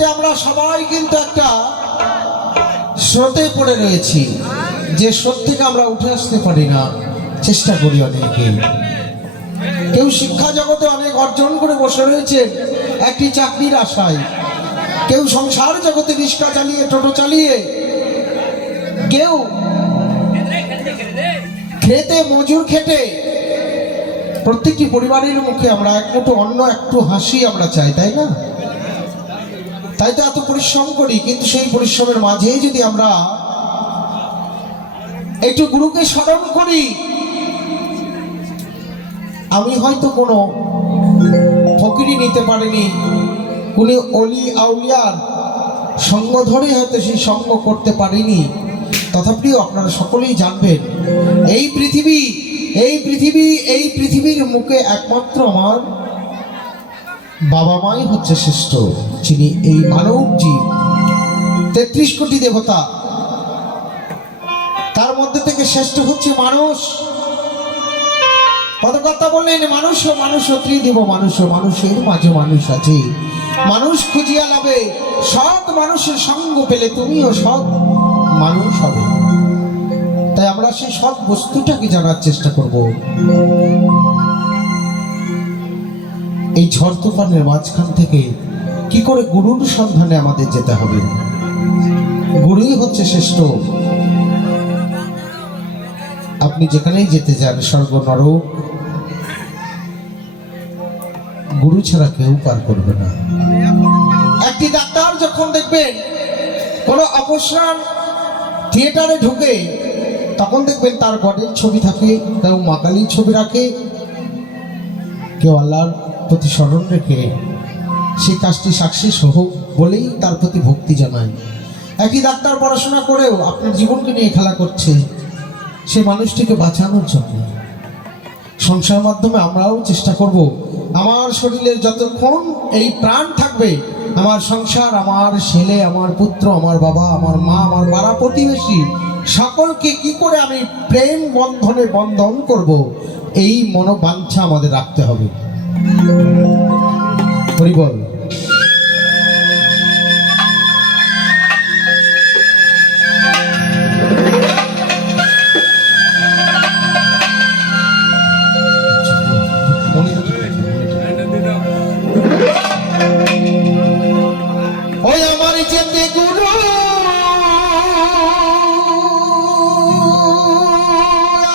জগতে আমরা সবাই কিন্তু একটা স্রোতে পড়ে রয়েছি, যে স্রোত থেকে আমরা উঠে আসতে পারি না। চেষ্টা করি অনেকে, কেউ শিক্ষা জগতে অনেক অর্জন করে বসে রয়েছে একটি চাকরির আশায়, কেউ সংসার জগতে রিক্সা চালিয়ে, টোটো চালিয়ে, কেউ খেতে মজুর খেটে। প্রত্যেকটি পরিবারের মুখে আমরা এক মুঠো অন্ন, একটু হাসি আমরা চাই, তাই না? তাই তো এত পরিশ্রম করি, কিন্তু সেই পরিশ্রমের মাঝে যদি আমরা একটু গুরুকে স্মরণ করি, আমি হয়তো কোনো ফকিরি নিতে পারিনি, কোনো অলি আউলিয়ার সঙ্গ ধরে হয়তো সেই সঙ্গ করতে পারিনি, তথাপিও আপনারা সকলেই জানবেন এই পৃথিবীর মুখে একমাত্র আমার বাবা মাই হচ্ছে শ্রেষ্ঠ, যিনি এই মানব জীব। ৩৩ কোটি দেবতা, তার মধ্যে থেকে শ্রেষ্ঠ হচ্ছে মানুষ। পদকর্তা বললেন, মানুষ ত্রিদেব মানুষের মাঝে মানুষ আছে, মানুষ খুঁজিয়া লাভে, সৎ মানুষের সঙ্গ পেলে তুমিও সৎ মানুষ হবে। তাই আমরা সেই সৎ বস্তুটাকে জানার চেষ্টা করব। এই ঝড় তুফানের মাঝখান থেকে কি করে গুরুর সন্ধানে আমাদের যেতে হবে। গুরুই হচ্ছে শ্রেষ্ঠ। আপনি যেখানেই যেতে চান, স্বর্গ নরক, গুরু ছাড়া কেউ পার করবে না। একটি ডাক্তার যখন দেখবেন কোনো অপারেশন থিয়েটারে ঢুকে, তখন দেখবেন তার গডের ছবি থাকে, কেউ মা কালীর ছবি রাখে, কেউ আল্লাহর প্রতি স্মরণ রেখে সেই কাজটি সাকসেস হোক বলেই তার প্রতি ভক্তি জানায়। একই ডাক্তার পড়াশোনা করেও আপনার জীবনকে নিয়ে খেলা করছে সে মানুষটিকে বাঁচানোর জন্য। সংসার মাধ্যমে আমরাও চেষ্টা করব, আমার শরীরের যতক্ষণ এই প্রাণ থাকবে, আমার সংসার, আমার ছেলে, আমার পুত্র, আমার বাবা, আমার মা, আমার পাড়া প্রতিবেশী, সকলকে কি করে আমি প্রেম বন্ধনে বন্ধন করব, এই মনোবাঞ্ছা আমাদের রাখতে হবে। হরিবল। ওই আমার যেতে গুরু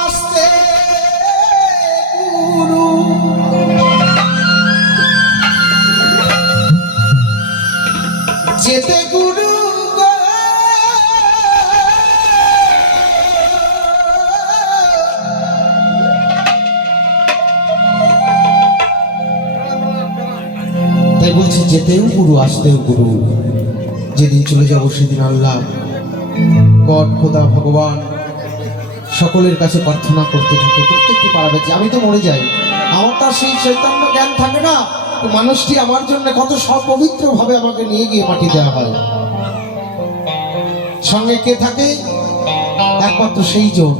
আসতে গুরু, যেতে গুরু, তাই বলছি যেতেও গুরু আসতেও গুরু। যেদিন চলে যাব সেদিন আল্লাহ, গড, খোদা, ভগবান সকলের কাছে প্রার্থনা করতে থাকে প্রত্যেকটি পাড়াবে যে আমি তো মরে যাই, আমার তার সেই চৈতন্য জ্ঞান থাকে না, মানুষটি আমার জন্য কত সপবিত্র ভাবে আমাকে নিয়ে গিয়ে মাটি দেওয়া হয়। সঙ্গে কে থাকে? একমাত্র সেই জন।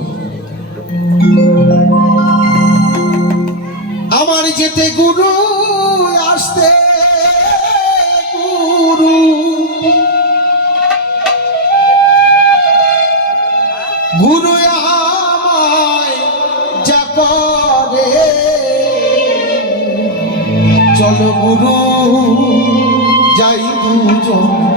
আমার যেতে গুরু আসতে গুরু, গুরু আমায় যা করে, চলো গুরু যাই দুজন।